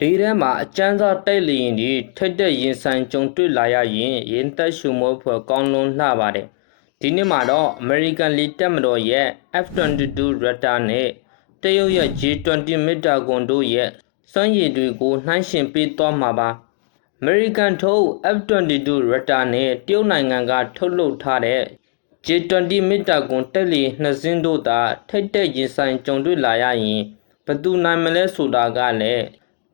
လေထဲမှာအကျန်းစားတိုက်လေရင်ဒီထိတ်တဲ့ရင်ဆိုင်ကြုံတွေ့လာရရင်ရင်သက်ရှုမောဖွယ်ကောင်းလွန်လှပါတယ်ဒီနေ့မှာတော့ American လေတပ်မတော်ရဲ့ F22 Raptor နဲ့တရုတ်ရဲ့ J20 မီတာကွန်တို့ရဲ့စွမ်းရည်တွေကိုနှိုင်းယှဉ်ပေးသွားမှာပါ American ထုတ် F22 Raptor နဲ့တရုတ်နိုင်ငံကထုတ်လုပ်ထားတဲ့ J20 မီတာကွန်တက်လီနှစ်စင်းတို့သာထိတ်တဲ့ရင်ဆိုင်ကြုံတွေ့လာရရင်ဘယ်သူနိုင်မလဲဆိုတာကလည်း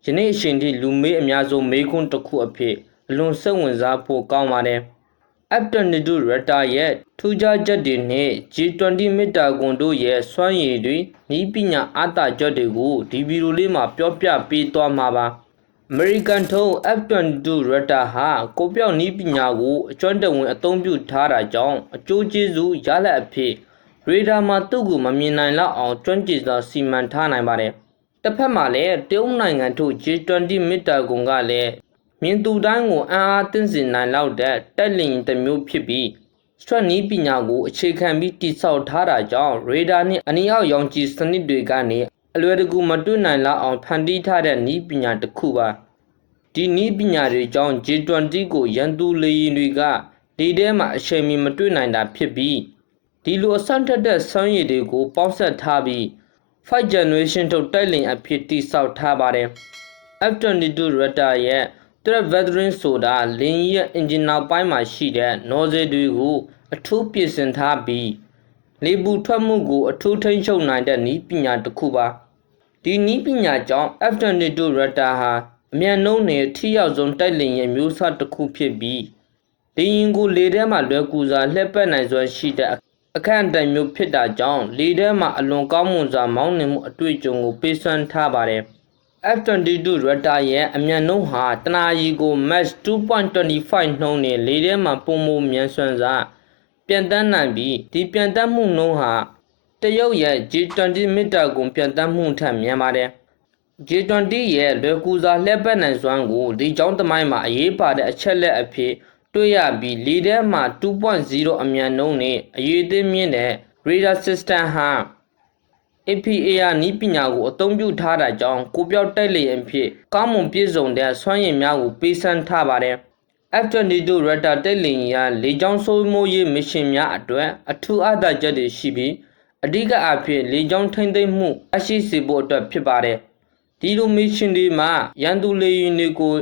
ယနေ့အချိန်ထိလူမေးအများဆုံးမေးခွန်းတစ်ခုအဖြစ်အလွန်စိတ်ဝင်စားဖို့ကောင်းပါတယ်။ F22 Raptor ရဲ့ထူးခြားချက်တွေနဲ့ J20 မီတာကွန်တို့ရဲ့စွမ်းရည်တွေဤပညာအားသာချက်တွေကိုဒီဗီဒီယိုလေးမှာပြောပြပေးသွားမှာပါ။ American ထုတ် F22 Raptor ဟာကိုပြောက်နီးပညာကိုအကျွမ်းတဝင်အသုံးပြုထားတာကြောင့်အကျိုးကျေးဇူးရလဒ်အဖြစ်ရေဒါမှာသူ့ကိုမမြင်နိုင်လောက်အောင်ကျွမ်းကျင်စွာစီမံထားနိုင်ပါတယ်။ တစ်ဖက်မှာလည်းတရုတ်နိုင်ငံထုတ် J20 မီတာကွန်ကလည်းမြင်သူတိုင်းကိုအံ့အားသင့်စေနိုင်လောက်တဲ့တက်လင်တစ်မျိုးဖြစ်ပြီးစထရက်နီးပညာကိုအခြေခံပြီးတိစောက်ထားတာကြောင့်ရေဒါနှင့်အနီအောက်ရောင်ခြည်စနစ်တွေကနေအလွယ်တကူမတွေ့နိုင်လောက်အောင်ဖန်တီးထားတဲ့နီးပညာတစ်ခုပါဒီနီးပညာတွေကြောင့် J20 ကိုရန်သူလေယာဉ်တွေကဒီထဲမှာအချိန်မီမတွေ့နိုင်တာဖြစ်ပြီးဒီလိုအဆန့်ထက်တဲ့စွမ်းရည်တွေကိုပေါင်းစပ်ထားပြီး 5 generation ထုတ်တိုက်လင်အဖြစ်တိစောက်ထားပါတယ် F22 Raptor ရဲ့ Threat Veteran ဆိုတာလင်းရဲ့အင်ဂျင်နောက်ပိုင်းမှာရှိတဲ့ nozzle တွေကိုအထူးပြင်ဆင်ထားပြီးလေပူထွက်မှုကိုအထူးထိန်းချုပ်နိုင်တဲ့နည်းပညာတစ်ခုပါဒီနည်းပညာကြောင့် F22 Raptor ဟာအမြန်နှုန်းနဲ့ထိရောက်ဆုံးတိုက်လင်ရဲ့မျိုးစားတစ်ခုဖြစ်ပြီးလေရင်ကိုလေထဲမှာလွယ်ကူစွာလှည့်ပတ်နိုင်စွမ်းရှိတဲ့ အခန့်အတန့်မျိုးဖြစ်တာကြောင့်လေထဲမှာအလွန်ကောင်းမွန်စွာမောင်းနှင်မှုအတွေ့အကြုံကိုပေးစွမ်းထားပါတယ်။ F22 Raptor ရဲ့အမြန်နှုန်းဟာတနာရီကို Mach 2.25နှုန်းနဲ့လေထဲမှာပုံမမြန်ဆွမ်းစွာပြန်တန်းနိုင်ပြီးဒီပြန်တန်းမှုနှုန်းဟာတရုတ်ရဲ့ G20 မီတာကိုပြန်တန်းမှုထက်မြန်ပါတယ်။ G20 ရဲ့လွယ်ကူစွာလှည့်ပတ်နိုင်စွမ်းကိုဒီကြောင်းသမိုင်းမှာအရေးပါတဲ့အချက်လက်အဖြစ် တွေ့ရပြီးလေထဲမှာ2.0အမြန်နှုန်းနဲ့အရေးသေးမြင့်တဲ့ radar system ဟာ APAR နီးပညာကိုအသုံးပြုထားတာကြောင့်ကိုပြောက်တိုက်လေယာဉ်ဖြစ်ကောင်းမွန်ပြည့်စုံတဲ့စွမ်းရည်များကိုပေးစမ်းထားပါတယ်။ F22 Raptor တိုက်လေယာဉ်ကလေကြောင်းစိုးမိုးရေးမစ်ရှင်များအတွက်အထူးအားသာချက်တွေရှိပြီးအဓိကအားဖြင့်လေကြောင်းထိန်းသိမ်းမှုအရှိစေဖို့အတွက်ဖြစ်ပါတယ်။ဒီလိုမစ်ရှင်တွေမှာရန်သူလေယာဉ်တွေကို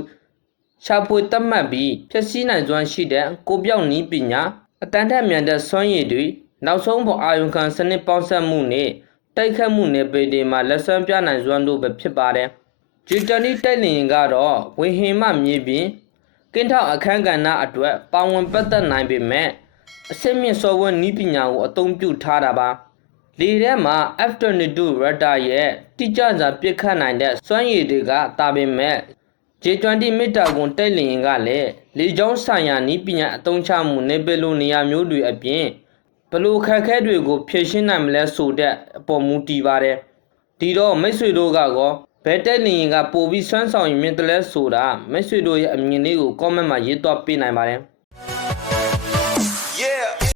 ရှာဖွေတတ်မှတ်ပြီးဖျက်ဆီးနိုင်စွမ်းရှိတဲ့ကိုပြောက်နီးပညာအတန်ထက်မြန်တဲ့စွမ်းရည်တွေနောက်ဆုံးပေါ်အာယုံခံစနစ်ပေါင်းစပ်မှုနဲ့တိုက်ခတ်မှုနယ်ပယ်တွေမှာလက်စွမ်းပြနိုင်စွမ်းတို့ပဲဖြစ်ပါတယ်။ဂျီတန်နီတိုက်လျင်ကတော့ဝေဟင်မှမြေပြင်ကင်းထောက်အခန်းကဏ္ဍအတွက်ပါဝင်ပတ်သက်နိုင်ပေမဲ့အစစ်မြင့်စော်ဝဲနီးပညာကိုအသုံးပြုထားတာပါ။လေထဲမှာ F22 Raptor ရဲ့တိကျစွာပစ်ခတ်နိုင်တဲ့စွမ်းရည်တွေကတာပေမဲ့ J20 မီတာကွန်တိုက်လျင်ကလည်းလေကြောင်းဆိုင်ရာနီးပညာအသုံးချမှုနေပယ်လိုနေရာမျိုးတွေအပြင်ဘလို့ခက်ခဲတွေကိုဖြည့်ရှင်းနိုင်မလဲဆိုတဲ့အပေါ်မူတည်ပါတယ်ဒီတော့မိတ်ဆွေတို့ကကောဘယ်တက်လင်ကပို့ပြီးစွမ်းဆောင်ရင်မြင်တယ်လဲဆိုတာမိတ်ဆွေတို့ရဲ့အမြင်လေးကို comment မှာရေးတော့ပေးနိုင်ပါတယ်